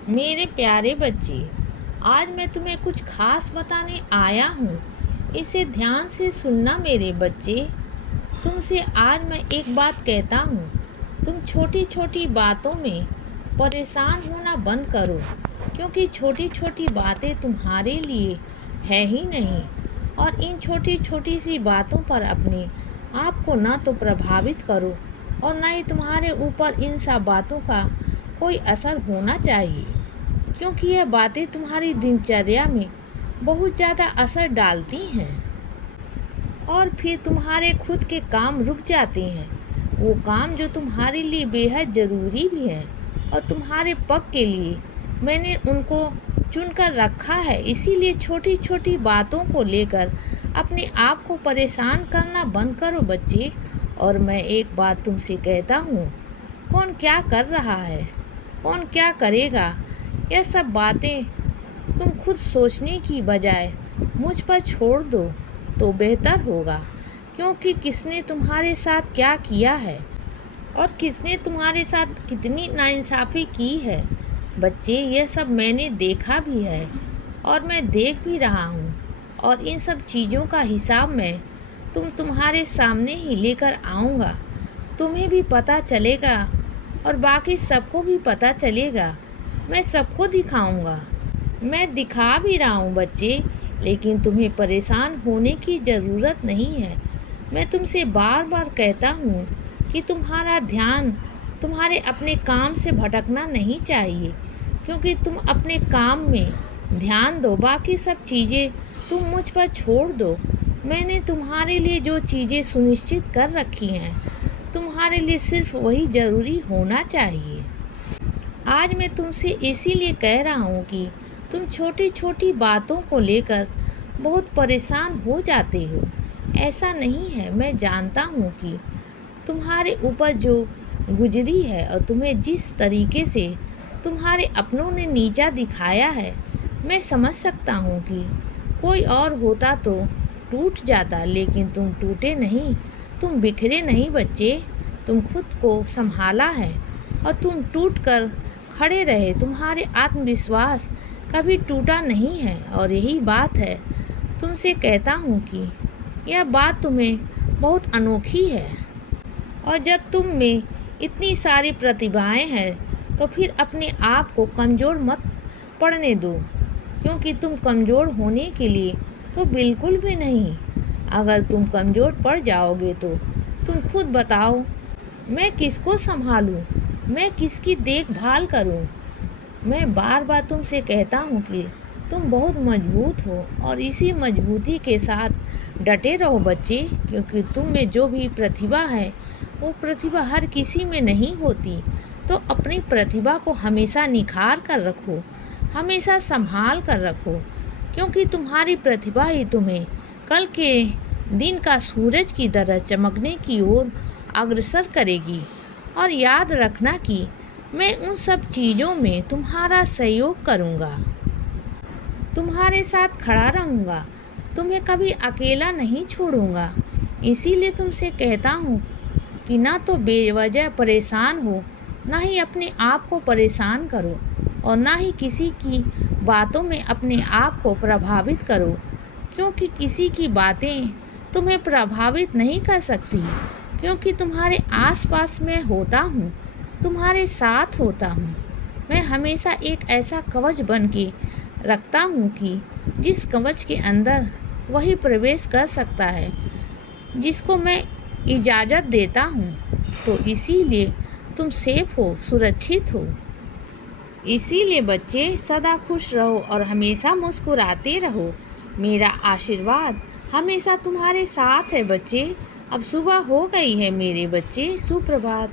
मेरे प्यारे बच्चे, आज मैं तुम्हें कुछ खास बताने आया हूँ। इसे ध्यान से सुनना मेरे बच्चे। तुमसे आज मैं एक बात कहता हूँ। तुम छोटी छोटी बातों में परेशान होना बंद करो, क्योंकि छोटी छोटी बातें तुम्हारे लिए है ही नहीं। और इन छोटी छोटी सी बातों पर अपने आप को ना तो प्रभावित करो और ना ही तुम्हारे ऊपर इन सब बातों का कोई असर होना चाहिए, क्योंकि यह बातें तुम्हारी दिनचर्या में बहुत ज़्यादा असर डालती हैं और फिर तुम्हारे खुद के काम रुक जाते हैं। वो काम जो तुम्हारे लिए बेहद ज़रूरी भी है और तुम्हारे पग के लिए मैंने उनको चुनकर रखा है। इसीलिए छोटी छोटी बातों को लेकर अपने आप को परेशान करना बंद करो बच्चे। और मैं एक बात तुमसे कहता हूँ, कौन क्या कर रहा है, कौन क्या करेगा, यह सब बातें तुम खुद सोचने की बजाय मुझ पर छोड़ दो तो बेहतर होगा। क्योंकि किसने तुम्हारे साथ क्या किया है और किसने तुम्हारे साथ कितनी नाइंसाफ़ी की है बच्चे, यह सब मैंने देखा भी है और मैं देख भी रहा हूँ। और इन सब चीज़ों का हिसाब मैं तुम्हारे सामने ही लेकर आऊँगा। तुम्हें भी पता चलेगा और बाकी सबको भी पता चलेगा। मैं सबको दिखाऊंगा। मैं दिखा भी रहा हूँ बच्चे, लेकिन तुम्हें परेशान होने की ज़रूरत नहीं है। मैं तुमसे बार बार कहता हूँ कि तुम्हारा ध्यान तुम्हारे अपने काम से भटकना नहीं चाहिए, क्योंकि तुम अपने काम में ध्यान दो, बाकी सब चीज़ें तुम मुझ पर छोड़ दो। मैंने तुम्हारे लिए जो चीज़ें सुनिश्चित कर रखी हैं, तुम्हारे लिए सिर्फ वही ज़रूरी होना चाहिए। आज मैं तुमसे इसीलिए कह रहा हूँ कि तुम छोटी छोटी बातों को लेकर बहुत परेशान हो जाते हो। ऐसा नहीं है। मैं जानता हूँ कि तुम्हारे ऊपर जो गुजरी है और तुम्हें जिस तरीके से तुम्हारे अपनों ने नीचा दिखाया है, मैं समझ सकता हूँ कि कोई और होता तो टूट जाता, लेकिन तुम टूटे नहीं, तुम बिखरे नहीं बच्चे। तुम खुद को संभाला है और तुम टूट कर खड़े रहे। तुम्हारे आत्मविश्वास कभी टूटा नहीं है और यही बात है। तुमसे कहता हूँ कि यह बात तुम्हें बहुत अनोखी है और जब तुम में इतनी सारी प्रतिभाएं हैं तो फिर अपने आप को कमज़ोर मत पड़ने दो, क्योंकि तुम कमज़ोर होने के लिए तो बिल्कुल भी नहीं। अगर तुम कमज़ोर पड़ जाओगे तो तुम खुद बताओ, मैं किसको संभालूं, मैं किसकी देखभाल करूं। मैं बार बार तुमसे कहता हूं कि तुम बहुत मजबूत हो और इसी मजबूती के साथ डटे रहो बच्चे, क्योंकि तुम में जो भी प्रतिभा है वो प्रतिभा हर किसी में नहीं होती। तो अपनी प्रतिभा को हमेशा निखार कर रखो, हमेशा संभाल कर रखो, क्योंकि तुम्हारी प्रतिभा ही तुम्हें कल के दिन का सूरज की तरह चमकने की ओर अग्रसर करेगी। और याद रखना कि मैं उन सब चीज़ों में तुम्हारा सहयोग करूँगा, तुम्हारे साथ खड़ा रहूँगा, तुम्हें कभी अकेला नहीं छोड़ूँगा। इसीलिए तुमसे कहता हूँ कि ना तो बेवजह परेशान हो, ना ही अपने आप को परेशान करो और ना ही किसी की बातों में अपने आप को प्रभावित करो, क्योंकि किसी की बातें तुम्हें प्रभावित नहीं कर सकती। क्योंकि तुम्हारे आसपास मैं होता हूँ, तुम्हारे साथ होता हूँ। मैं हमेशा एक ऐसा कवच बन के रखता हूँ कि जिस कवच के अंदर वही प्रवेश कर सकता है जिसको मैं इजाज़त देता हूँ। तो इसीलिए तुम सेफ हो, सुरक्षित हो। इसीलिए बच्चे सदा खुश रहो और हमेशा मुस्कुराते रहो। मेरा आशीर्वाद हमेशा तुम्हारे साथ है बच्चे। अब सुबह हो गई है मेरे बच्चे, सुप्रभात।